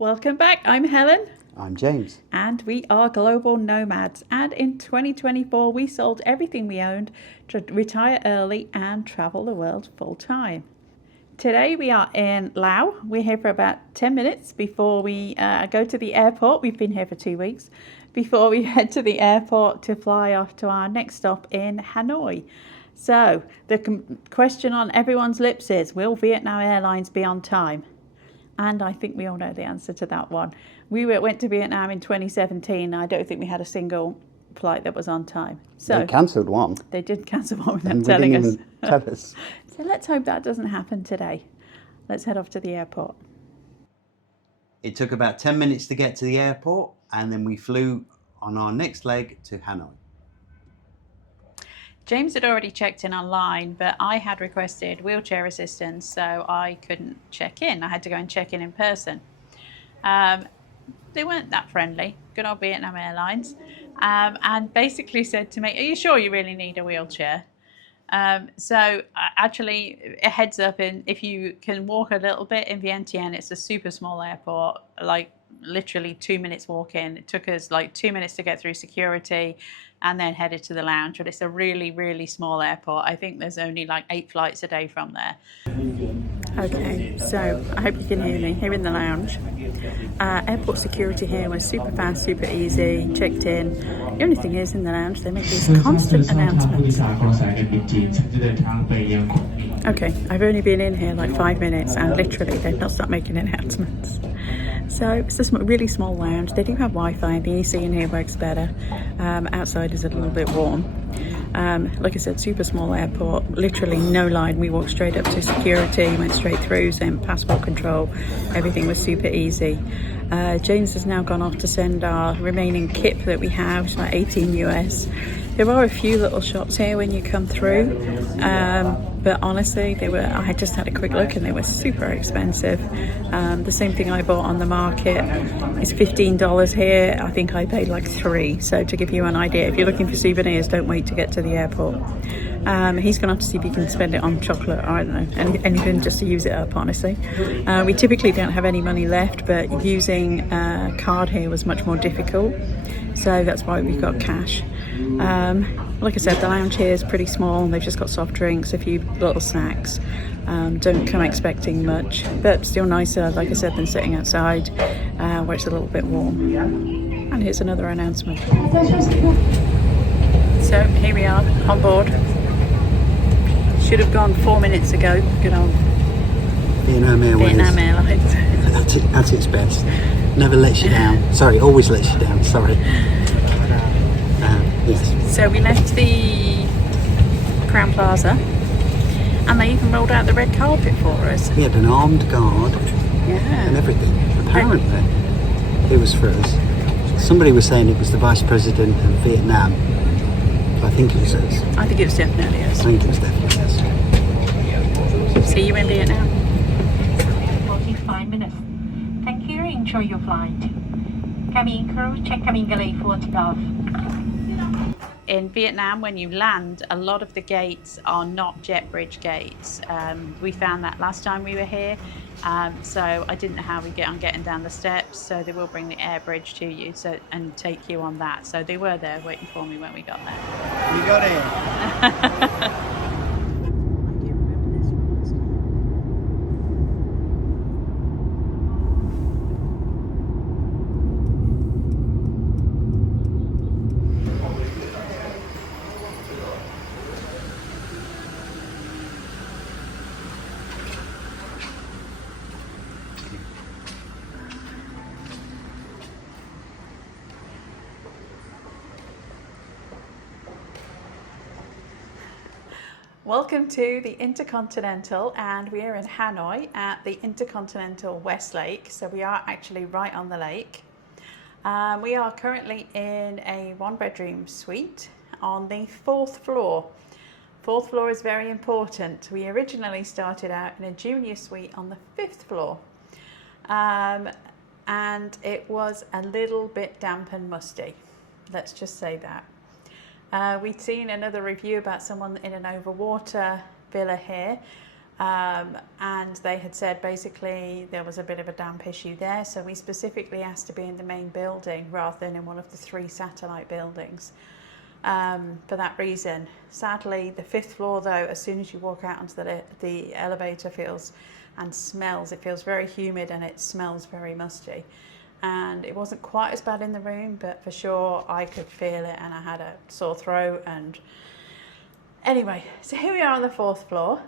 Welcome back. I'm Helen. I'm James. And we are global nomads. And in 2024, we sold everything we owned to retire early and travel the world full time. Today we are in Laos. We're here for about 10 minutes before we go to the airport. We've been here for 2 weeks. Before we head to the airport to fly off to our next stop in Hanoi. So the question on everyone's lips is, will Vietnam Airlines be on time? And I think we all know the answer to that one. We went to Vietnam in 2017. I don't think we had a single flight that was on time. So they cancelled one. They did cancel one without telling us. Tell us. So let's hope that doesn't happen today. Let's head off to the airport. It took about 10 minutes to get to the airport, and then we flew on our next leg to Hanoi. James had already checked in online, but I had requested wheelchair assistance, so I couldn't check in. I had to go and check in person. They weren't that friendly, good old Vietnam Airlines, and basically said to me, "Are you sure you really need a wheelchair?" So actually, a heads up, if you can walk a little bit in Vientiane, it's a super small airport, like literally 2 minutes walk in. It took us like 2 minutes to get through security and then headed to the lounge. But it's a really, really small airport. I think there's only like 8 flights a day from there. Okay, so I hope you can hear me here in the lounge. Airport security here was super fast, super easy, checked in. The only thing is, in the lounge they make these constant announcements. Okay, I've only been in here like 5 minutes and literally they've not stopped making announcements. So it's a really small lounge. They do have Wi-Fi, the AC in here works better. Outside is a little bit warm. Like I said, super small airport, literally no line. We walked straight up to security, went straight through, same passport control, everything was super easy. James has now gone off to send our remaining kit that we have, it's like 18 US. There are a few little shops here when you come through, but honestly, I just had a quick look and they were super expensive. The same thing I bought on the market is $15 here. I think I paid like $3. So to give you an idea, if you're looking for souvenirs, don't wait to get to the airport. He's going to have to see if he can spend it on chocolate, or I don't know, anything just to use it up, honestly. We typically don't have any money left, but using a card here was much more difficult. So that's why we've got cash. Like I said, the lounge here is pretty small. They've just got soft drinks, a few little snacks. Don't come expecting much, but still nicer, like I said, than sitting outside where it's a little bit warm. And here's another announcement. So here we are on board. Should have gone 4 minutes ago. Good old Vietnam Airways. Vietnam Airlines. At its best. Never lets you down. Sorry, always lets you down. Sorry. Yes. So we left the Crown Plaza and they even rolled out the red carpet for us. We had an armed guard and everything. Apparently, it was for us. Somebody was saying it was the Vice President of Vietnam. I think it was us. I think it was definitely us. I think it was definitely us. See you in Vietnam. 45 minutes. Thank you. Enjoy your flight. Cabin crew, check cabin galley 40 off. In Vietnam, when you land, a lot of the gates are not jet bridge gates. We found that last time we were here, so I didn't know how we get on getting down the steps, so they will bring the air bridge to you and take you on that. So they were there waiting for me when we got there. You got it. Welcome to the Intercontinental, and we are in Hanoi at the Intercontinental Westlake, so we are actually right on the lake. We are currently in a 1-bedroom suite on the 4th floor. 4th floor is very important. We originally started out in a junior suite on the 5th floor, and it was a little bit damp and musty, let's just say that. We'd seen another review about someone in an overwater villa here, and they had said basically there was a bit of a damp issue there, so we specifically asked to be in the main building rather than in one of the 3 satellite buildings for that reason. Sadly, the 5th floor though, as soon as you walk out onto the elevator feels and smells, it feels very humid and it smells very musty. And it wasn't quite as bad in the room, but for sure I could feel it and I had a sore throat. And anyway, so here we are on the 4th floor.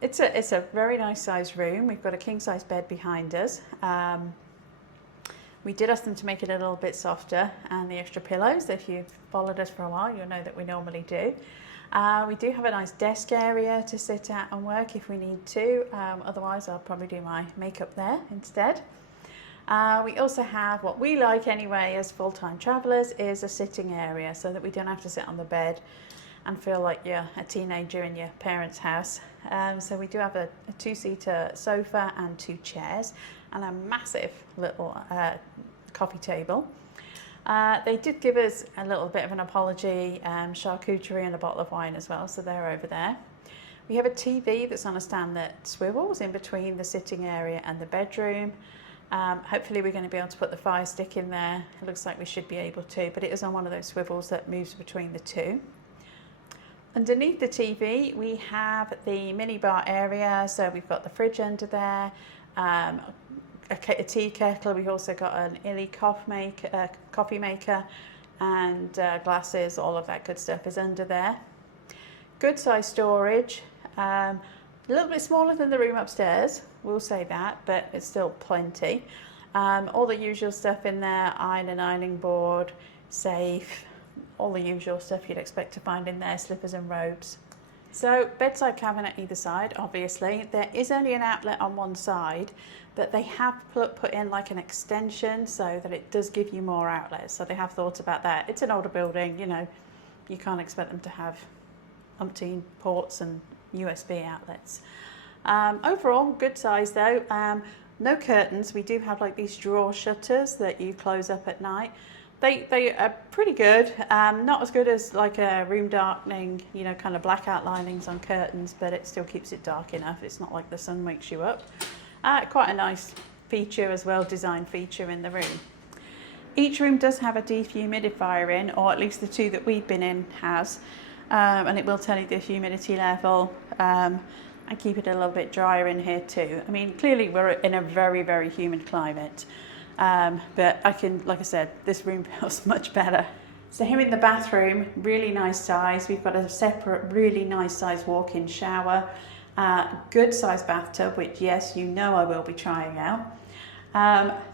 It's a very nice sized room. We've got a king size bed behind us. We did ask them to make it a little bit softer, and the extra pillows, if you've followed us for a while, you'll know that we normally do. We do have a nice desk area to sit at and work if we need to. Otherwise, I'll probably do my makeup there instead. We also have what we like anyway as full-time travellers is a sitting area, so that we don't have to sit on the bed and feel like you're a teenager in your parents' house. So we do have a 2-seater sofa and 2 chairs and a massive little coffee table. They did give us a little bit of an apology, charcuterie and a bottle of wine as well, so they're over there. We have a TV that's on a stand that swivels in between the sitting area and the bedroom. Hopefully we're going to be able to put the fire stick in there. It looks like we should be able to, but it is on one of those swivels that moves between the 2. Underneath the TV we have the mini bar area, so we've got the fridge under there, a tea kettle. We've also got an illy coffee maker and glasses. All of that good stuff is under there. Good size storage, a little bit smaller than the room upstairs, we'll say that, but it's still plenty. All the usual stuff in there, ironing board, safe, all the usual stuff you'd expect to find in there, slippers and robes. So bedside cabinet either side, obviously. There is only an outlet on one side, but they have put in like an extension so that it does give you more outlets. So they have thought about that. It's an older building, you know, you can't expect them to have umpteen ports and USB outlets. Overall, good size though. No curtains. We do have like these drawer shutters that you close up at night. They are pretty good, not as good as like a room darkening, you know, kind of blackout linings on curtains, but it still keeps it dark enough. It's not like the sun wakes you up. Quite a nice feature as well, design feature in the room. Each room does have a dehumidifier in, or at least the 2 that we've been in has, and it will tell you the humidity level and keep it a little bit drier in here too. I mean, clearly we're in a very, very humid climate. But like I said, this room feels much better. So here in the bathroom, really nice size. We've got a separate, really nice size walk-in shower, good size bathtub, which yes, you know I will be trying out.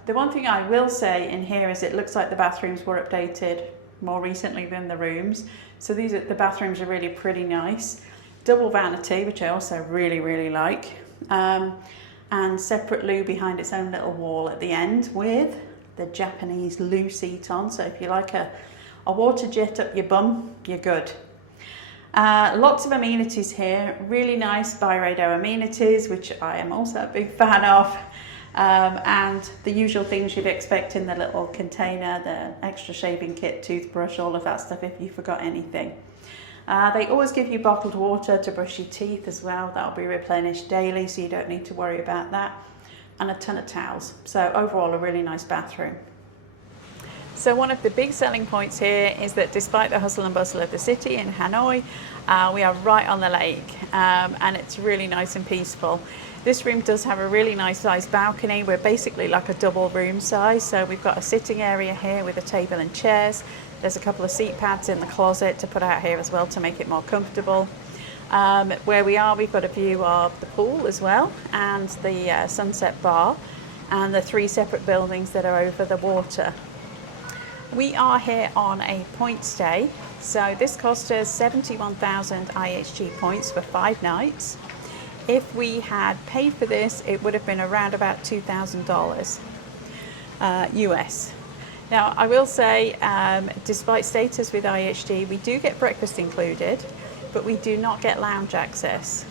The one thing I will say in here is it looks like the bathrooms were updated more recently than the rooms. So the bathrooms are really pretty nice. Double vanity, which I also really, really like. And separate loo behind its own little wall at the end with the Japanese loo seat on. So if you like a water jet up your bum, you're good. Lots of amenities here, really nice Byredo amenities, which I am also a big fan of. And the usual things you'd expect in the little container, the extra shaving kit, toothbrush, all of that stuff if you forgot anything. They always give you bottled water to brush your teeth as well. That'll be replenished daily, so you don't need to worry about that. And a ton of towels. So overall, a really nice bathroom. So one of the big selling points here is that despite the hustle and bustle of the city in Hanoi, we are right on the lake, and it's really nice and peaceful. This room does have a really nice sized balcony. We're basically like a double room size. So we've got a sitting area here with a table and chairs. There's a couple of seat pads in the closet to put out here as well to make it more comfortable. Where we are, we've got a view of the pool as well, and the sunset bar, and the 3 separate buildings that are over the water. We are here on a point stay, so this cost us 71,000 IHG points for 5 nights. If we had paid for this, it would have been around about $2,000 US. Now, I will say, despite status with IHG, we do get breakfast included, but we do not get lounge access.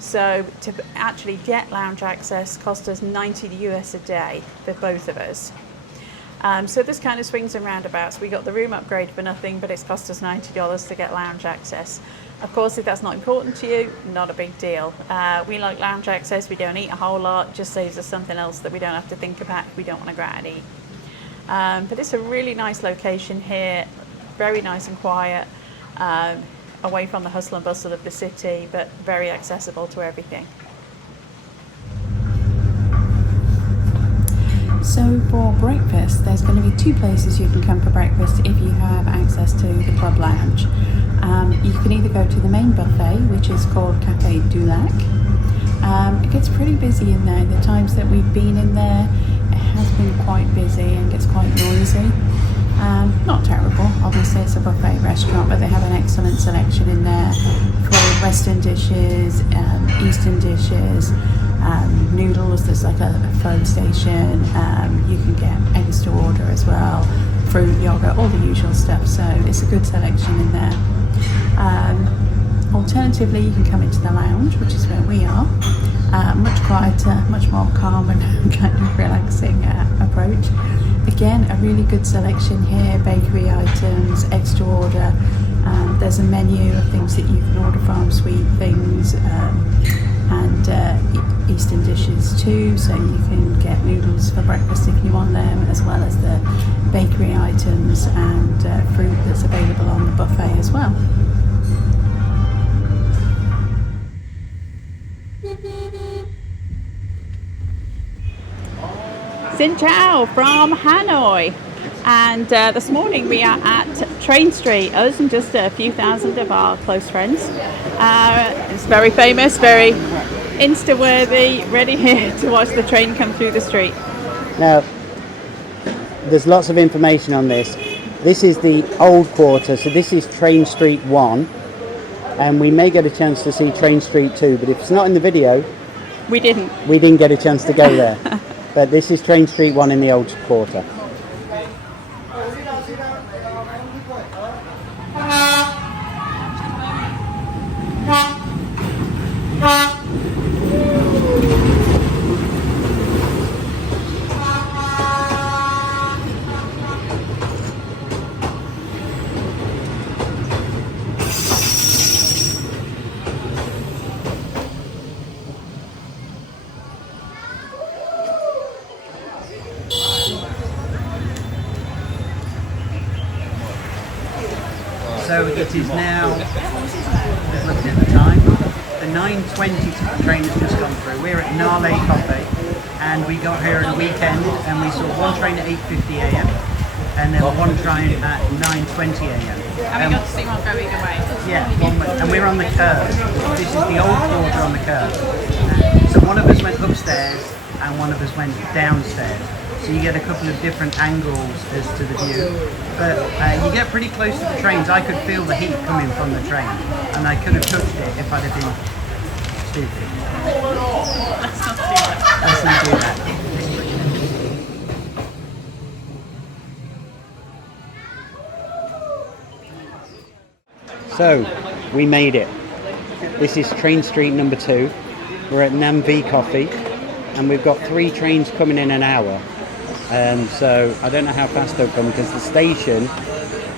So to actually get lounge access cost us $90 US a day for both of us. So this kind of swings and roundabouts. We got the room upgrade for nothing, but it's cost us $90 to get lounge access. Of course, if that's not important to you, not a big deal. We like lounge access. We don't eat a whole lot. Just saves us something else that we don't have to think about if we don't want to go out and eat. But it's a really nice location here, very nice and quiet, away from the hustle and bustle of the city, but very accessible to everything. So for breakfast, there's going to be 2 places you can come for breakfast if you have access to the club lounge. You can either go to the main buffet, which is called Café du Lac. It gets pretty busy in there. The times that we've been in there, it has been quite busy and gets quite noisy. Not terrible, obviously it's a buffet restaurant, but they have an excellent selection in there for Western dishes, Eastern dishes, noodles. There's like a phone station. You can get eggs to order as well, fruit, yogurt, all the usual stuff. So it's a good selection in there. Alternatively, you can come into the lounge, which is where we are. Much quieter, much more calm and kind of relaxing approach. Again, a really good selection here, bakery items, eggs to order. There's a menu of things that you can order from, sweet things, and Eastern dishes too, so you can get noodles for breakfast if you want them, as well as the bakery items and fruit that's available on the buffet as well. Xin chào from Hanoi, and this morning we are at Train Street, us and just a few thousand of our close friends. It's very famous, very Insta-worthy, ready here to watch the train come through the street. Now, there's lots of information on this. This is the old quarter, so this is Train Street 1, and we may get a chance to see Train Street 2, but if it's not in the video, we didn't get a chance to go there. But this is Train Street 1 in the old quarter. So it is now, just looking at the time, the 9:20 train has just gone through. We're at Nale Coffee, and we got here on a weekend, and we saw one train at 8:50 a.m. and then one train at 9:20 a.m. And we got to see one go either way. Yeah, and we're on the curve. This is the old quarter on the curve. So one of us went upstairs and one of us went downstairs. So you get a couple of different angles as to the view, but you get pretty close to the trains. I could feel the heat coming from the train, and I could have touched it if I'd have been stupid. Let's not do that. Let's not do that. So, we made it. This is Train Street number 2. We're at Nam V Coffee, and we've got 3 trains coming in an hour. So I don't know how fast they'll come because the station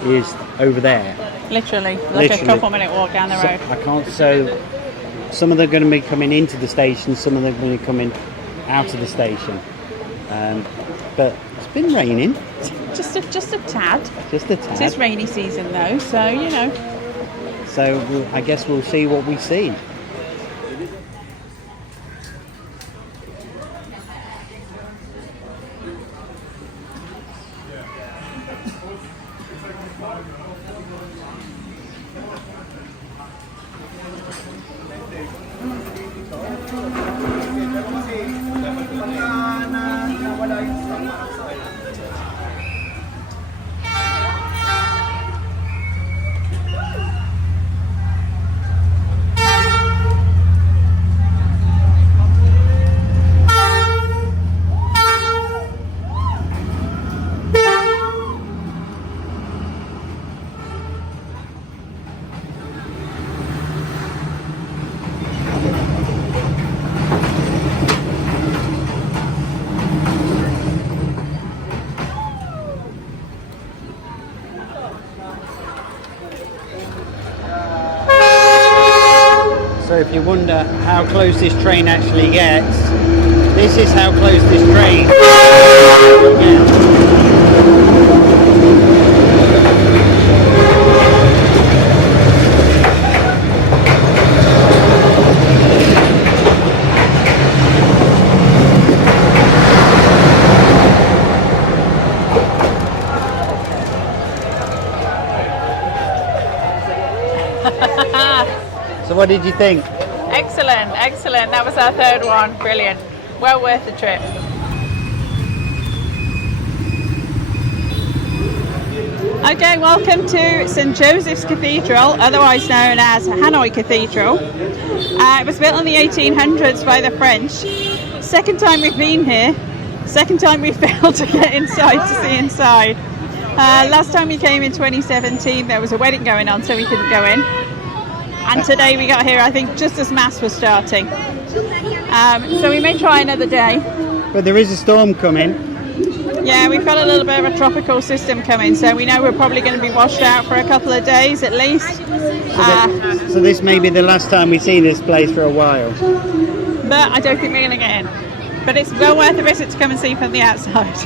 is over there. Literally, like a couple minute walk down the road. I can't. So some of them are going to be coming into the station, some of them are going to be coming out of the station. But it's been raining. Just a tad. Just a tad. It is rainy season though, so you know. So I guess we'll see what we see. if you wonder how close this train actually gets, this is how close this train gets. So what did you think? Excellent, excellent. That was our third one. Brilliant. Well worth the trip. Okay, welcome to St Joseph's Cathedral, otherwise known as Hanoi Cathedral. It was built in the 1800s by the French. Second time we've been here. Second time we failed to get inside to see inside. Last time we came in 2017, there was a wedding going on, so we couldn't go in. And today we got here, I think, just as Mass was starting. So we may try another day. But there is a storm coming. Yeah, we've got a little bit of a tropical system coming, so we know we're probably going to be washed out for a couple of days at least. So this may be the last time we see this place for a while. But I don't think we're going to get in. But it's well worth a visit to come and see from the outside.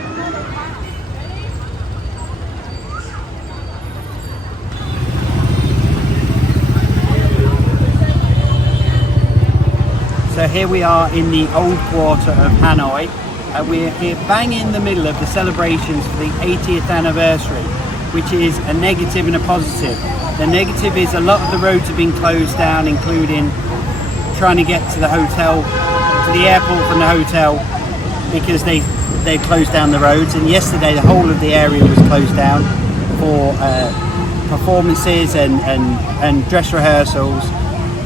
So here we are in the old quarter of Hanoi. We're here bang in the middle of the celebrations for the 80th anniversary, which is a negative and a positive. The negative is a lot of the roads have been closed down, including trying to get to the hotel, to the airport from the hotel, because they closed down the roads. And yesterday the whole of the area was closed down for performances and dress rehearsals.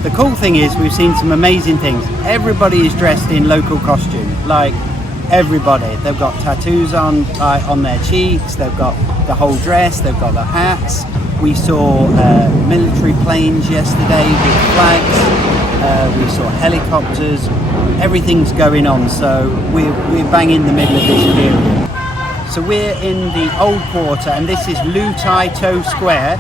The cool thing is we've seen some amazing things. Everybody is dressed in local costume, like everybody. They've got tattoos on their cheeks, they've got the whole dress, they've got the hats. We saw military planes yesterday with flags, we saw helicopters, everything's going on, so we're bang in the middle of this period. So we're in the old quarter, and this is Lu Tai To Square.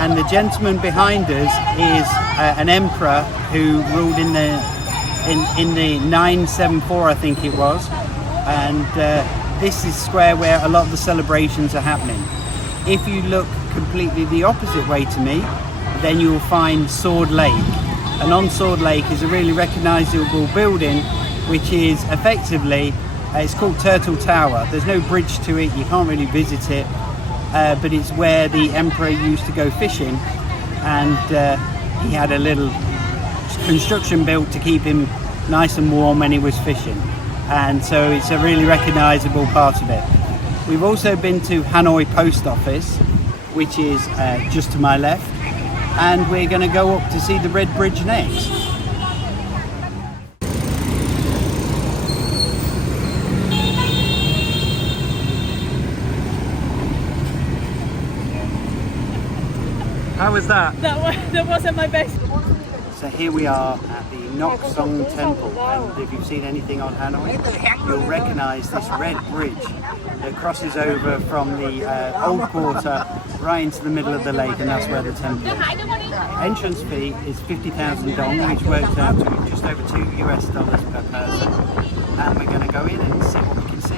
And the gentleman behind us is an emperor who ruled in the 974, I think it was. And this is square where a lot of the celebrations are happening. If you look completely the opposite way to me, then you will find Sword Lake. And on Sword Lake is a really recognisable building, which is effectively, it's called Turtle Tower. There's no bridge to it, you can't really visit it. But it's where the emperor used to go fishing, and he had a little construction built to keep him nice and warm when he was fishing, and so it's a really recognisable part of it. We've also been to Hanoi Post Office, which is just to my left, and we're going to go up to see the Red Bridge next. How was that? That wasn't my best. So here we are at the Ngok Son Temple, and if you've seen anything on Hanoi, you'll recognise this red bridge that crosses over from the old quarter right into the middle of the lake, and that's where the temple is. Entrance fee is 50,000 dong, which works out to just over $2 US per person, and we're going to go in and see what we can see.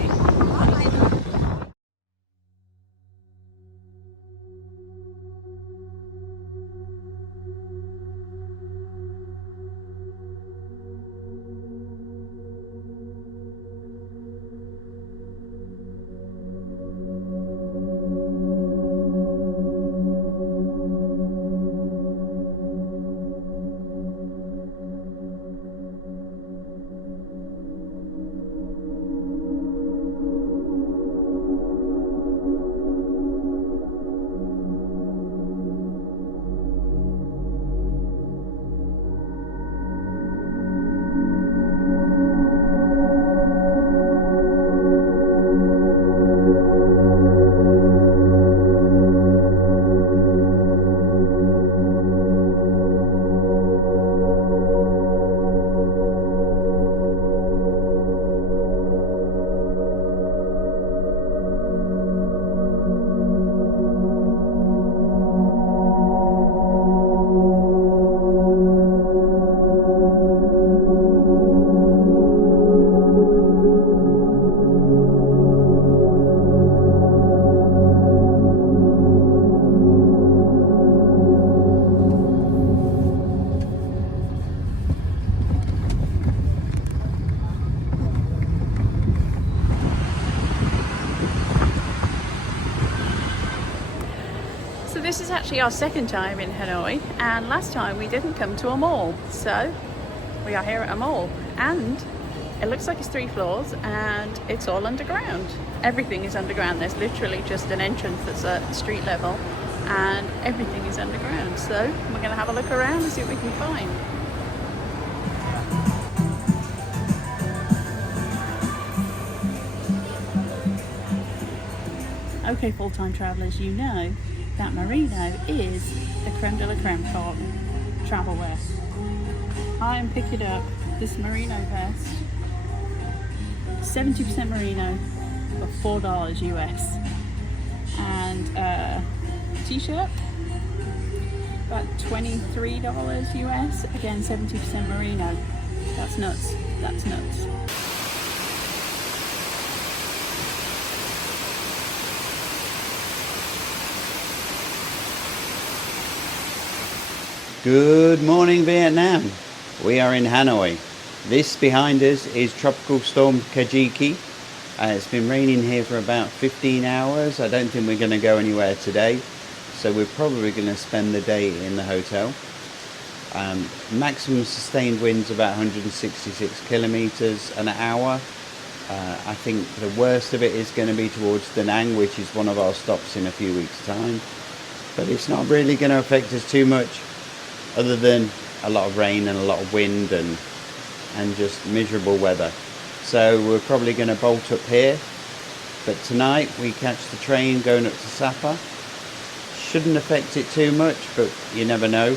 this is actually our second time in Hanoi, and last time we didn't come to a mall, so we are here at a mall, and it looks like it's 3 floors and it's all underground. Everything is underground. There's literally just an entrance that's at street level and everything is underground. So we're going to have a look around and see what we can find. Okay, full-time travellers, you know that Merino is the creme de la creme for travel wear. I am picking up this Merino vest, 70% Merino for $4 US, and a t-shirt about $23 US, again 70% Merino. That's nuts, that's nuts. Good morning, Vietnam. We are in Hanoi. This behind us is Tropical Storm Kajiki. It's been raining here for about 15 hours. I don't think we're going to go anywhere today, so we're probably going to spend the day in the hotel. Maximum sustained winds about 166 kilometers an hour. I think the worst of it is going to be towards Da Nang, which is one of our stops in a few weeks' time. But it's not really going to affect us too much, other than a lot of rain and a lot of wind and just miserable weather. So we're probably going to bolt up here, but tonight we catch the train going up to Sapa. Shouldn't affect it too much, but you never know.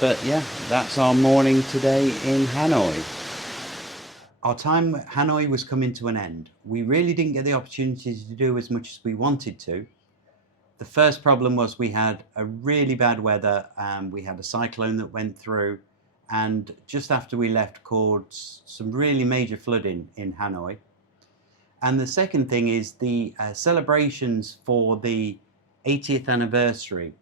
But yeah, that's our morning today in Hanoi. Our time at Hanoi was coming to an end. We really didn't get the opportunity to do as much as we wanted to. The first problem was we had a really bad weather. We had a cyclone that went through, and just after we left caused some really major flooding in Hanoi. And the second thing is the celebrations for the 80th anniversary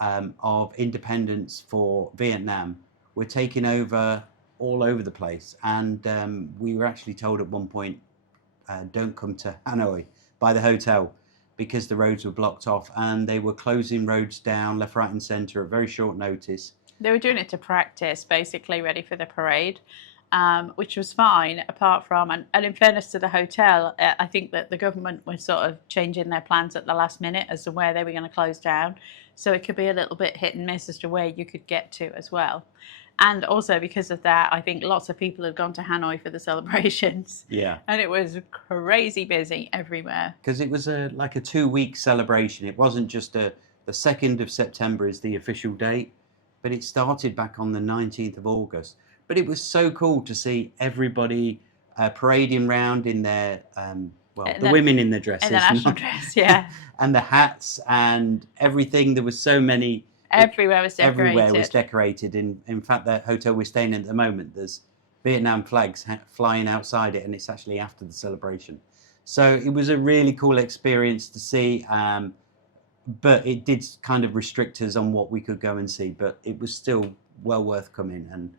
of independence for Vietnam were taking over all over the place. And we were actually told at one point, don't come to Hanoi by the hotel, because the roads were blocked off and they were closing roads down left, right and centre at very short notice. They were doing it to practice, basically ready for the parade, which was fine, apart from, and in fairness to the hotel, I think that the government was sort of changing their plans at the last minute as to where they were going to close down. So it could be a little bit hit and miss as to where you could get to as well. And also because of that, I think lots of people had gone to Hanoi for the celebrations. Yeah. And it was crazy busy everywhere. Because it was like a 2-week celebration. It wasn't just the 2nd of September is the official date, but it started back on the 19th of August. But it was so cool to see everybody parading around in their, the women in the dresses. In the national dress, yeah. And the hats and everything. There was so many. Everywhere was decorated. Everywhere was decorated. In fact, the hotel we're staying in at the moment, there's Vietnam flags flying outside it, and it's actually after the celebration. So it was a really cool experience to see, but it did kind of restrict us on what we could go and see, but it was still well worth coming. And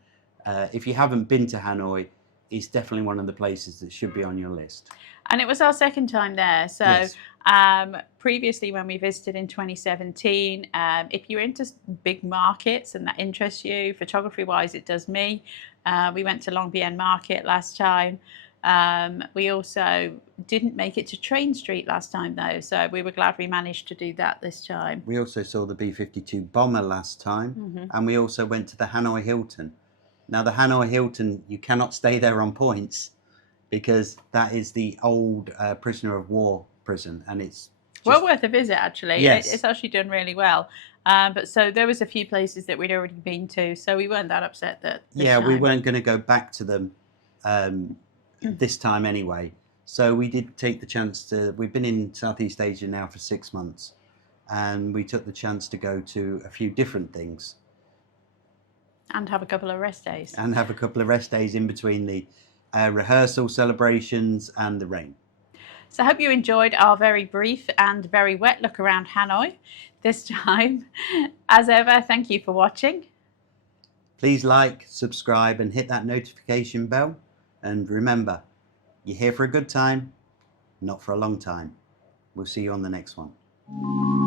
if you haven't been to Hanoi, it's definitely one of the places that should be on your list. And it was our second time there. So yes. Previously when we visited in 2017, if you're into big markets and that interests you, photography wise it does me. We went to Long Bien Market last time. We also didn't make it to Train Street last time though, so we were glad we managed to do that this time. We also saw the B-52 bomber last time, and we also went to the Hanoi Hilton. Now the Hanoi Hilton, you cannot stay there on points because that is the old prisoner of war prison, and it's well worth a visit actually. Yes. It's actually done really well. But so there was a few places that we'd already been to, so we weren't that upset that this time. We weren't going to go back to them this time anyway. So we did take the chance to, we've been in Southeast Asia now for 6 months, and we took the chance to go to a few different things. And have a couple of rest days. And have a couple of rest days in between the rehearsal celebrations and the rain. So I hope you enjoyed our very brief and very wet look around Hanoi this time. As ever, thank you for watching. Please like, subscribe and hit that notification bell. And remember, you're here for a good time, not for a long time. We'll see you on the next one.